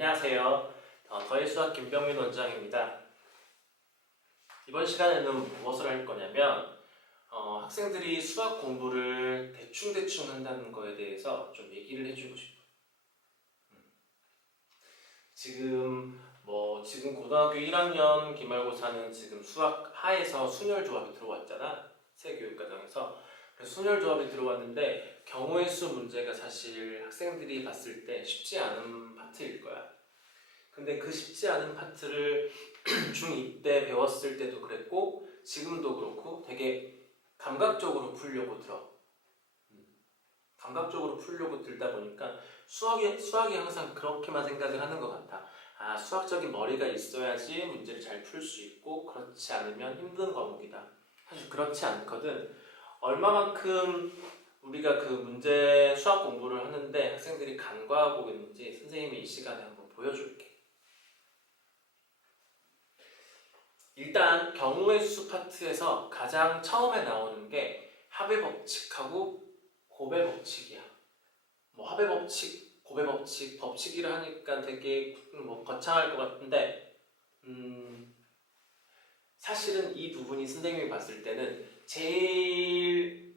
안녕하세요. 더의 수학 김병민 원장입니다. 이번 시간에는 무엇을 할 거냐면 학생들이 수학 공부를 대충 한다는 거에 대해서 좀 얘기를 해주고 싶어요. 지금 고등학교 1학년 기말고사는 지금 수학 하에서 순열조합이 들어왔잖아. 새 교육과정에서. 그래서 순열조합이 들어왔는데 경우의 수 문제가 사실 학생들이 봤을 때 쉽지 않은 파트일 거야. 근데 그 쉽지 않은 파트를 중2 때 배웠을 때도 그랬고 지금도 그렇고 되게 감각적으로 풀려고 들어. 감각적으로 풀려고 들다 보니까 수학이 항상 그렇게만 생각을 하는 것 같아. 수학적인 머리가 있어야지 문제를 잘 풀 수 있고 그렇지 않으면 힘든 과목이다. 사실 그렇지 않거든. 얼마만큼 우리가 그 문제 수학 공부를 하는데 학생들이 간과하고 있는지 선생님이 이 시간에 한번 보여줄게. 일단 경우의 수 파트에서 가장 처음에 나오는 게 합의 법칙하고 곱의 법칙이야. 합의 법칙, 곱의 법칙, 법칙이라 하니까 되게 거창할 것 같은데 사실은 이 부분이 선생님이 봤을 때는 제일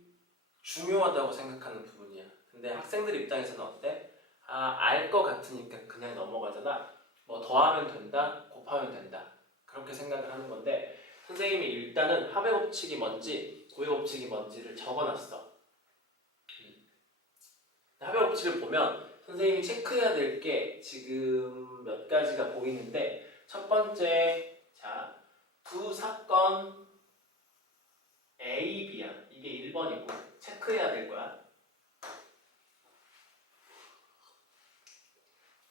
중요하다고 생각하는 부분이야. 근데 학생들 입장에서는 어때? 알 것 같으니까 그냥 넘어가잖아. 더하면 된다, 곱하면 된다. 그렇게 생각을 하는 건데 선생님이 일단은 합의 법칙이 뭔지, 곱의 법칙이 뭔지를 적어놨어. 합의 법칙을 보면 선생님이 체크해야 될 게 지금 몇 가지가 보이는데 첫 번째, 두 사건 A, B야. 이게 1번이고 체크해야 될 거야.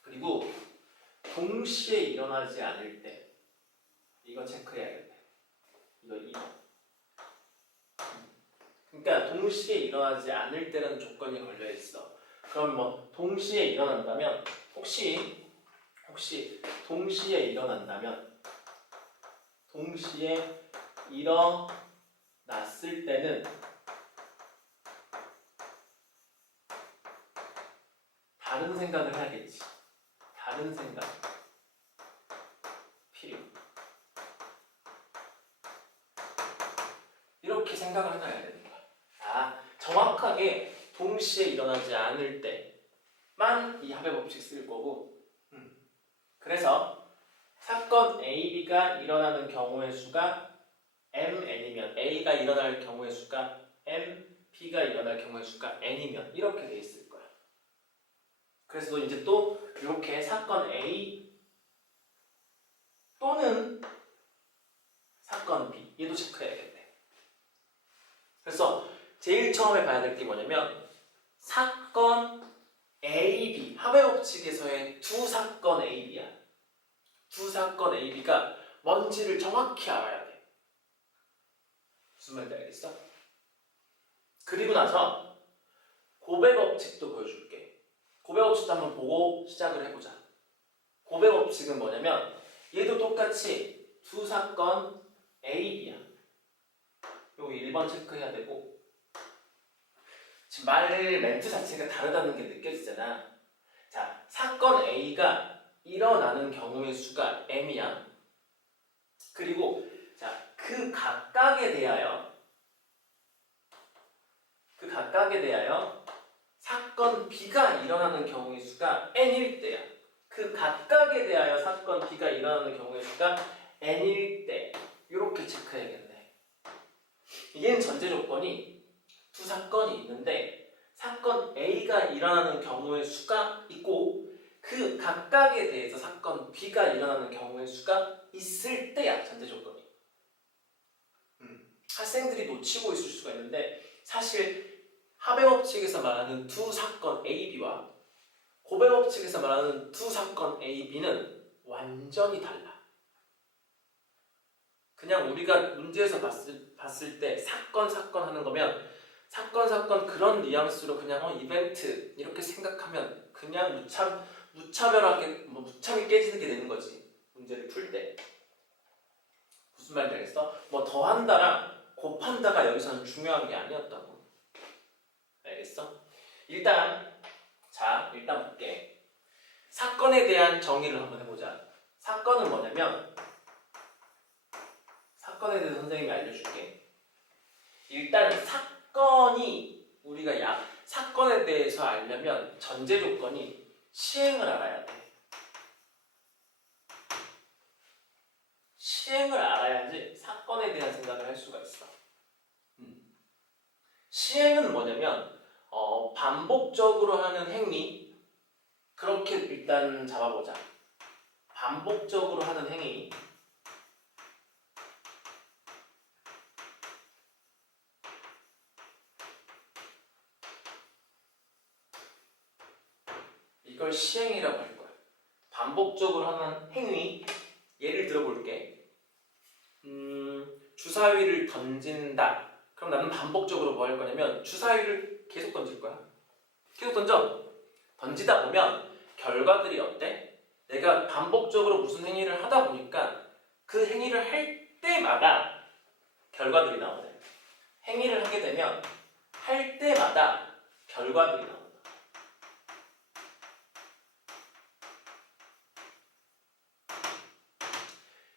그리고 동시에 일어나지 않을 때 이거 체크해야겠네. 이거 2번. 그러니까 동시에 일어나지 않을 때라는 조건이 걸려있어. 그럼 동시에 일어난다면 혹시 동시에 일어난다면 동시에 일어났을 때는 다른 생각을 해야겠지. 다른 생각 필요. 이렇게 생각을 해놔야 되는 거야. 정확하게 동시에 일어나지 않을 때만 이 합의 법칙 쓸 거고 그래서 사건 A, B가 일어나는 경우의 수가 MN이면 A가 일어날 경우의 수가 M, B가 일어날 경우의 수가 N이면 이렇게 돼 있을 거야. 그래서 이제 또 이렇게 사건 A 또는 사건 B 얘도 체크해야겠네. 그래서 제일 처음에 봐야 될 게 뭐냐면 사건 A, B 합의 법칙에서의 두 사건 A, B야. 두 사건 A, B가 뭔지를 정확히 알아야 돼. 무슨 말인지 알겠어? 그리고 나서 곱의 법칙도 보여줄게. 곱의 법칙도 한번 보고 시작을 해보자. 곱의 법칙은 뭐냐면 얘도 똑같이 두 사건 A, B야. 요거 1번 체크해야 되고 지금 멘트 자체가 다르다는 게 느껴지잖아. 사건 A가 일어나는 경우의 수가 M이야. 그리고 그 각각에 대하여 사건 B가 일어나는 경우의 수가 N일 때야. 그 각각에 대하여 사건 B가 일어나는 경우의 수가 N일 때 이렇게 체크해야겠네. 얘는 전제 조건이 두 사건이 있는데 사건 A가 일어나는 경우의 수가 있고 그 각각에 대해서 사건 B가 일어나는 경우의 수가 있을 때야, 전제 조건이. 학생들이 놓치고 있을 수가 있는데 사실 합의 법칙에서 말하는 두 사건 A, B와 곱의 법칙에서 말하는 두 사건 A, B는 완전히 달라. 그냥 우리가 문제에서 봤을 때 사건 하는 거면 사건 그런 뉘앙스로 그냥 이벤트 이렇게 생각하면 그냥 무차별하게 무참히 깨지는 게 되는 거지. 문제를 풀 때. 무슨 말인지 알겠어? 더한다랑 곱한다가 여기서는 중요한 게 아니었다고. 알겠어? 일단 볼게. 사건에 대한 정의를 한번 해보자. 사건은 뭐냐면 사건에 대해서 선생님이 알려줄게. 일단 사건에 대해서 알려면 전제 조건이 시행을 알아야 돼. 시행을 알아야지 사건에 대한 생각을 할 수가 있어. 시행은 뭐냐면 반복적으로 하는 행위. 그렇게 일단 잡아보자. 반복적으로 하는 행위. 이걸 시행이라고 할 거야. 반복적으로 하는 행위. 예를 들어볼게. 주사위를 던진다. 그럼 나는 반복적으로 뭐 할 거냐면 주사위를 계속 던질 거야. 계속 던져. 던지다 보면 결과들이 어때? 내가 반복적으로 무슨 행위를 하다 보니까 그 행위를 할 때마다 결과들이 나오네. 행위를 하게 되면 할 때마다 결과들이 나온다.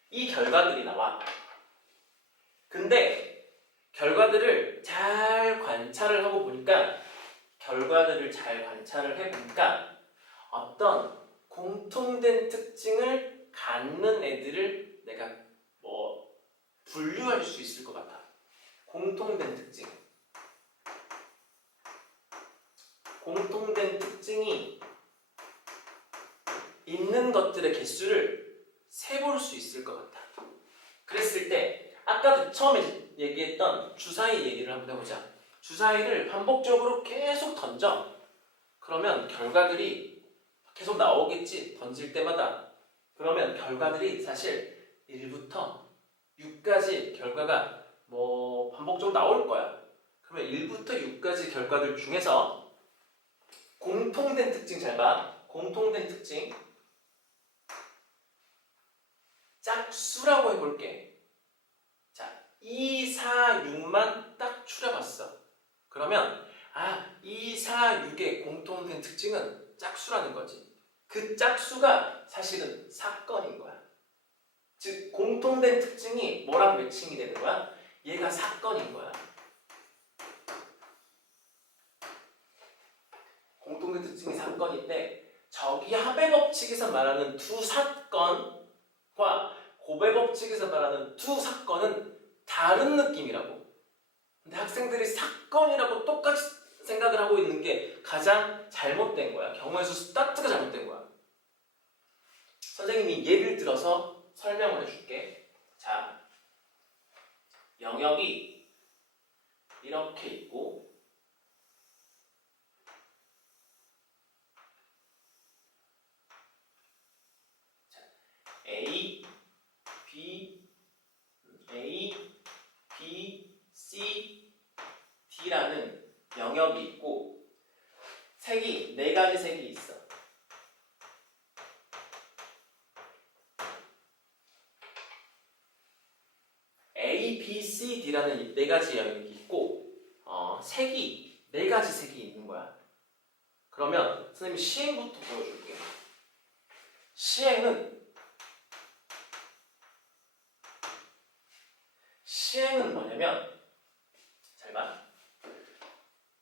이 결과들이 나와. 근데 결과들을 잘 관찰을 하고 보니까 어떤 공통된 특징을 갖는 애들을 내가 분류할 수 있을 것 같아. 공통된 특징. 공통된 특징이 있는 것들의 개수를 세볼 수 있을 것 같아. 그랬을 때 아까 처음에 얘기했던 주사위 얘기를 한번 해보자. 주사위를 반복적으로 계속 던져. 그러면 결과들이 계속 나오겠지. 던질 때마다. 그러면 결과들이 사실 1부터 6까지 결과가 반복적으로 나올 거야. 그러면 1부터 6까지 결과들 중에서 공통된 특징 잘 봐. 공통된 특징. 짝수라고 해볼게. 자, 2, 4, 6만 딱 추려봤어. 그러면 2, 4, 6의 공통된 특징은 짝수라는 거지. 그 짝수가 사실은 사건인 거야. 즉 공통된 특징이 뭐랑 매칭이 되는 거야? 얘가 사건인 거야. 공통된 특징이 사건인데 저기 합의 법칙에서 말하는 두 사건과 고배 법칙에서 말하는 두 사건은 다른 느낌이라고. 근데 학생들이 사건이라고 똑같이 생각을 하고 있는 게 가장 잘못된 거야. 경우의 수 스타트가 잘못된 거야. 선생님이 예를 들어서 설명을 해줄게. 자, 영역이 이렇게 있고 A, B, C, D라는 영역이 있고 색이 4가지 색이 있어. A, B, C, D라는 4가지 영역이 있고 색이 4가지 색이 있는 거야. 그러면 선생님 시행부터 보여줄게. 시행은 뭐냐면 잘 봐.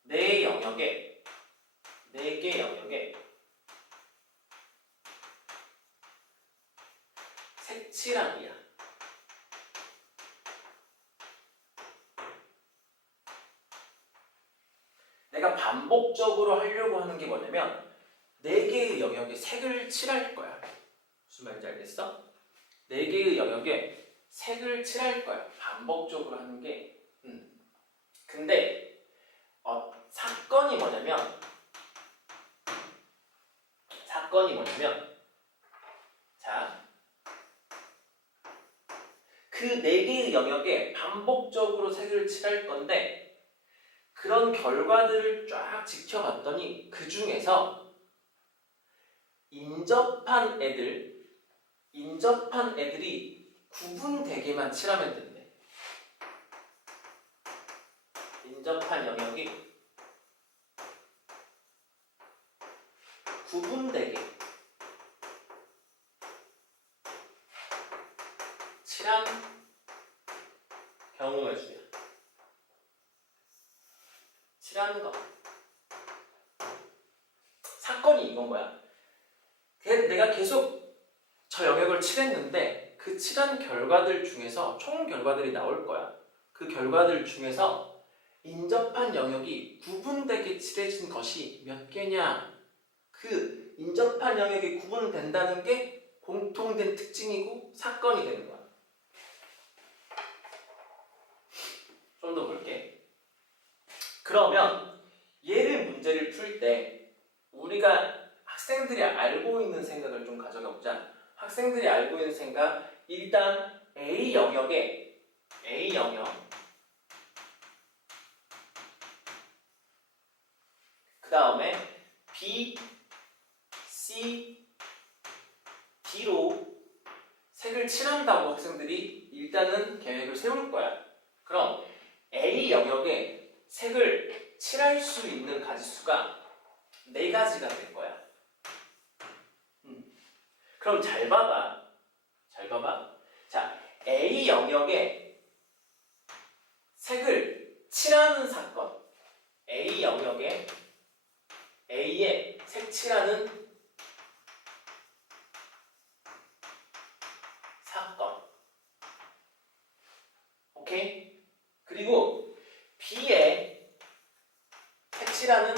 4개 영역에 색칠함이야. 내가 반복적으로 하려고 하는 게 뭐냐면 4개의 영역에 색을 칠할 거야. 무슨 말인지 알겠어? 4개의 영역에 색을 칠할 거야. 반복적으로 하는 게. 근데 사건이 뭐냐면 자, 그 4개의 영역에 반복적으로 색을 칠할 건데 그런 결과들을 쫙 지켜봤더니 그 중에서 인접한 애들이 구분되게만 칠하면 된대. 인접한 영역이 구분되게 칠하는 거. 사건이 이건 거야. 내가 계속 저 영역을 칠했는데 그 칠한 결과들 중에서 총 결과들이 나올 거야. 그 결과들 중에서 인접한 영역이 구분되게 칠해진 것이 몇 개냐. 그 인접한 영역이 구분된다는 게 공통된 특징이고 사건이 되는 거야. 좀 더 볼게. 그러면 얘를 문제를 풀 때 우리가 학생들이 알고 있는 생각을 좀 가져가 보자. 학생들이 알고 있는 생각, 일단 A 영역에 A 영역, 그 다음에 B, C, D로 색을 칠한다고 학생들이 일단은 계획을 세울 거야. 그럼 A 영역에 색을 칠할 수 있는 가지수가 4가지가 될 거야. 그럼 잘 봐봐. 잘 봐봐. 자, A 영역에 색을 칠하는 사건. A 영역에 A에 색 칠하는 사건. 오케이? 그리고 B에 색칠하는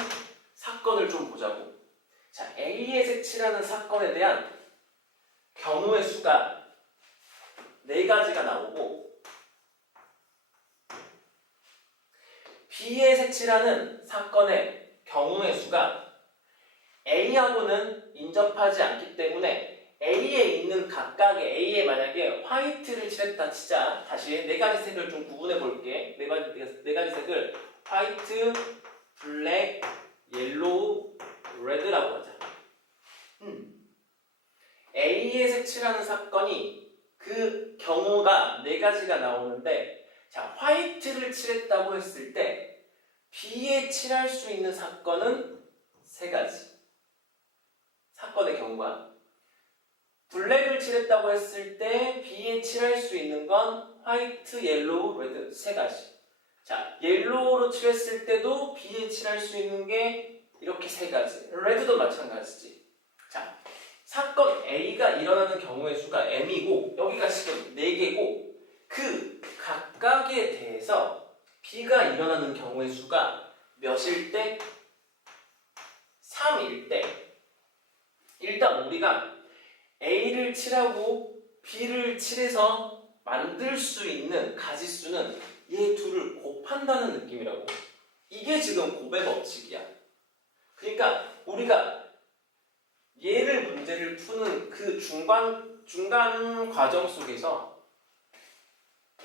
사건을 좀 보자고. 자, A에 색칠하는 사건에 대한 경우의 수가 4가지가 나오고 B에 색칠하는 사건의 경우의 수가 A하고는 인접하지 않기 때문에 A에 있는 각각의 A에 만약에 화이트를 칠했다 치자. 다시 4가지 색을 좀 구분해 볼게. 네 가지 색을 화이트, 블랙, 옐로우, 레드라고 하자. A에 색칠하는 사건이 그 경우가 4가지가 나오는데, 자, 화이트를 칠했다고 했을 때 B에 칠할 수 있는 사건은 3가지. 사건의 경우가. 블랙을 칠했다고 했을 때 B에 칠할 수 있는 건 화이트, 옐로우, 레드 3가지. 자, 옐로우로 칠했을 때도 B에 칠할 수 있는 게 이렇게 3가지. 레드도 마찬가지지. 자, 사건 A가 일어나는 경우의 수가 M이고 여기가 지금 4개고 그 각각에 대해서 B가 일어나는 경우의 수가 몇일 때? 3일 때. 일단 우리가 A를 칠하고 B를 칠해서 만들 수 있는 가지수는 얘 둘을 곱한다는 느낌이라고. 이게 지금 곱의 법칙이야. 그러니까 우리가 얘를 문제를 푸는 그 중간 과정 속에서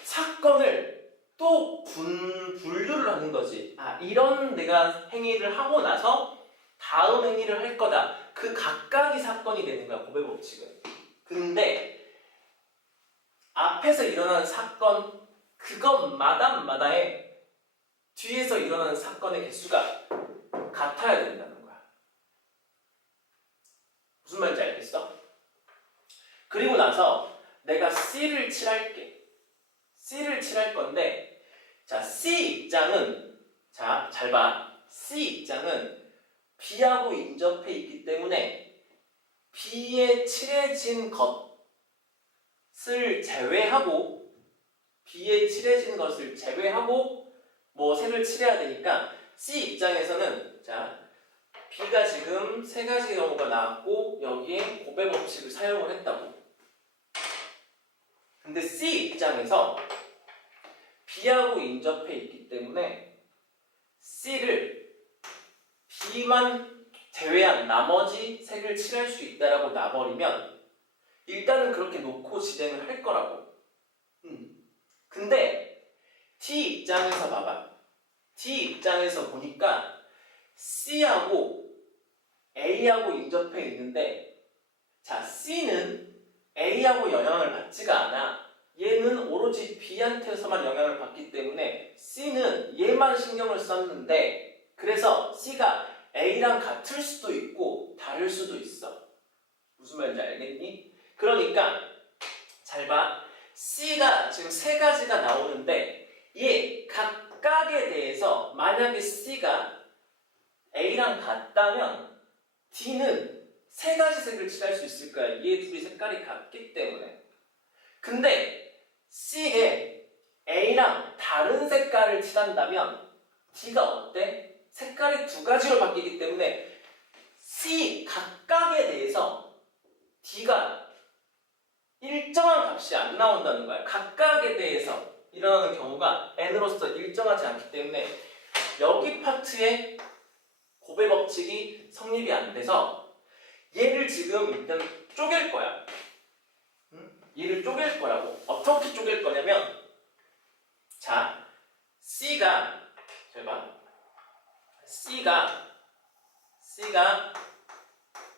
사건을 또 분류를 하는 거지. 아, 이런 내가 행위를 하고 나서 다음 행위를 할 거다. 그 각각이 사건이 되는 거야, 곱의 법칙은. 근데 앞에서 일어나는 사건 그것마다에 뒤에서 일어나는 사건의 개수가 같아야 된다는 거야. 무슨 말인지 알겠어? 그리고 나서 내가 C를 칠할게. C를 칠할 건데, 자, C 입장은, 자, 잘 봐. C 입장은 B하고 인접해 있기 때문에 B에 칠해진 것을 제외하고, B에 칠해진 것을 제외하고 뭐 색을 칠해야 되니까 C 입장에서는, 자, B가 지금 3가지 경우가 나왔고 여기에 곱의 법칙을 사용을 했다고. 근데 C 입장에서 B하고 인접해 있기 때문에 C를 B만 제외한 나머지 색을 칠할 수 있다라고 놔버리면 일단은 그렇게 놓고 진행을 할 거라고. 근데 T 입장에서 봐봐. T 입장에서 보니까 C하고 A하고 인접해 있는데, 자, C는 A하고 영향을 받지가 않아. 얘는 오로지 B한테서만 영향을 받기 때문에 C는 얘만 신경을 썼는데, 그래서 C가 A랑 같을 수도 있고 다를 수도 있어. 무슨 말인지 알겠니? 그러니까 잘 봐. C가 지금 3가지가 나오는데 얘 각 각각에 대해서 만약에 C가 A랑 같다면 D는 세 가지 색을 칠할 수 있을 거야. 얘 둘이 색깔이 같기 때문에. 근데 C에 A랑 다른 색깔을 칠한다면 D가 어때? 색깔이 두 가지로 바뀌기 때문에 C 각각에 대해서 D가 일정한 값이 안 나온다는 거야. 각각에 대해서 일어나는 경우가 n으로서 일정하지 않기 때문에 여기 파트에 곱의 법칙이 성립이 안 돼서 얘를 지금 일단 쪼갤 거야. 얘를 쪼갤 거라고. 어떻게 쪼갤 거냐면 자, C가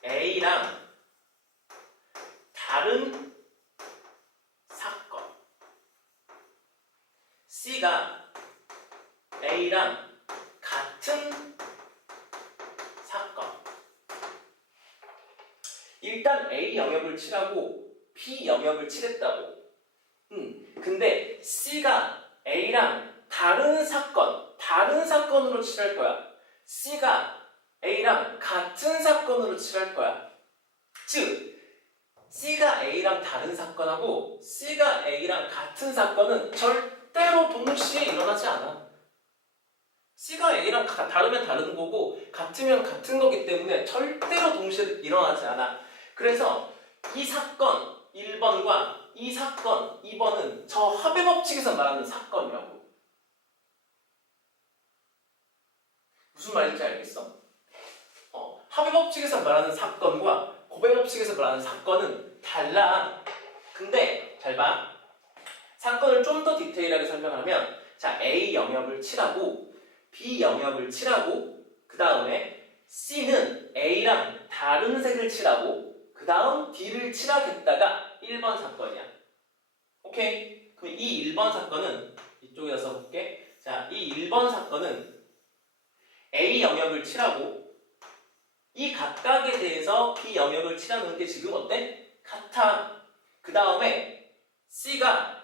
A랑 다른 사건, C가 A랑 같은 사건. 일단 A 영역을 칠하고 B 영역을 칠했다고. 근데 C가 A랑 다른 사건으로 칠할 거야. C가 A랑 같은 사건으로 칠할 거야. 즉 C가 A랑 다른 사건하고 C가 A랑 같은 사건은 절대로 동시에 일어나지 않아. C가 A랑 다르면 다른 거고 같으면 같은 거기 때문에 절대로 동시에 일어나지 않아. 그래서 이 사건 1번과 이 사건 2번은 저 합의 법칙에서 말하는 사건이라고. 무슨 말인지 알겠어? 합의 법칙에서 말하는 사건과 곱의 법칙에서 말하는 사건은 달라. 근데 잘 봐. 사건을 좀 더 디테일하게 설명하면 자, A 영역을 칠하고 B 영역을 칠하고 그 다음에 C는 A랑 다른 색을 칠하고 그 다음 D를 칠하겠다가 1번 사건이야. 오케이? 그럼 이 1번 사건은 이쪽에다 써볼게. 자, 이 1번 사건은 A 영역을 칠하고 이 각각에 대해서 B 영역을 칠하는 게 지금 어때? 같아. 그 다음에 C가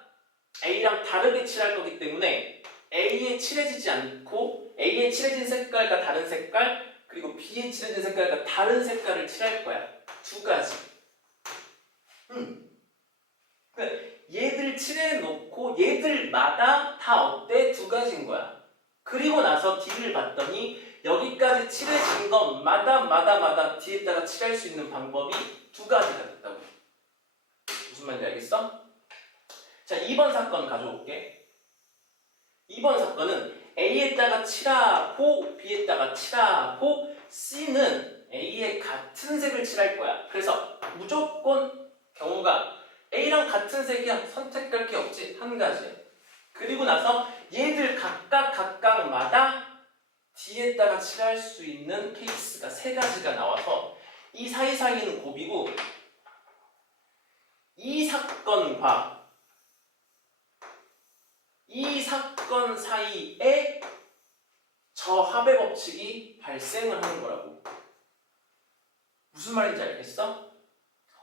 A랑 다르게 칠할 거기 때문에 A에 칠해지지 않고 A에 칠해진 색깔과 다른 색깔 그리고 B에 칠해진 색깔과 다른 색깔을 칠할 거야. 두 가지. 얘들 칠해놓고 얘들마다 다 어때? 두 가지인 거야. 그리고 나서 D를 봤더니 여기까지 칠해진 것마다 뒤에다가 칠할 수 있는 방법이 두 가지가 됐다고. 무슨 말인지 알겠어? 자, 2번 사건 가져올게. 2번 사건은 A에다가 칠하고 B에다가 칠하고 C는 A에 같은 색을 칠할 거야. 그래서 무조건 경우가 A랑 같은 색이야. 선택할 게 없지. 한 가지. 그리고 나서 얘들 각각마다 D에다가 칠할 수 있는 케이스가 세 가지가 나와서 이 사이사이는 곱이고 이 사건과 이 사건 사이에 저 합의 법칙이 발생을 하는 거라고. 무슨 말인지 알겠어?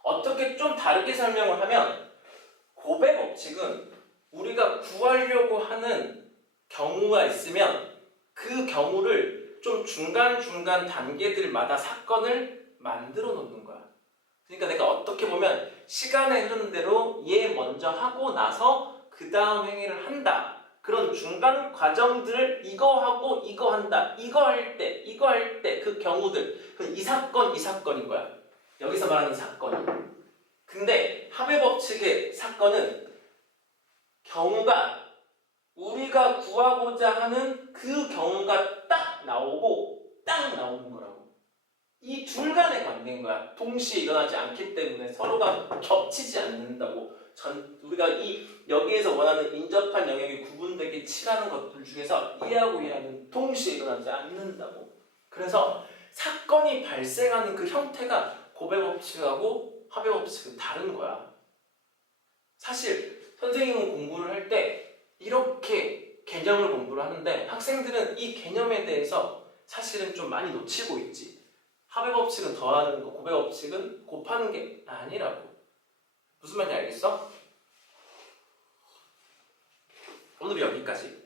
어떻게 좀 다르게 설명을 하면 곱의 법칙은 우리가 구하려고 하는 경우가 있으면 그 경우를 좀 중간중간 단계들마다 사건을 만들어 놓는 거야. 그러니까 내가 어떻게 보면 시간의 흐르는 대로 얘 먼저 하고 나서 그 다음 행위를 한다. 그런 중간 과정들을 이거 하고 이거 한다. 이거 할 때 그 경우들. 이 사건인 거야. 여기서 말하는 사건이. 근데 합의 법칙의 사건은 경우가 우리가 구하고자 하는 그 경우가 딱 나오고 딱 나오는 거라고. 이 둘 간의 관계인 거야. 동시에 일어나지 않기 때문에 서로가 겹치지 않는다고. 우리가 여기에서 원하는 인접한 영역이 구분되게 칠하는 것들 중에서 이하고 이하는 동시에 일어나지 않는다고. 그래서 사건이 발생하는 그 형태가 곱의 법칙하고 합의 법칙은 다른 거야. 사실 선생님은 공부를 할 때 이렇게 개념을 공부를 하는데 학생들은 이 개념에 대해서 사실은 좀 많이 놓치고 있지. 합의 법칙은 더하는 거, 곱의 법칙은 곱하는 게 아니라고. 무슨 말인지 알겠어? 오늘은 여기까지.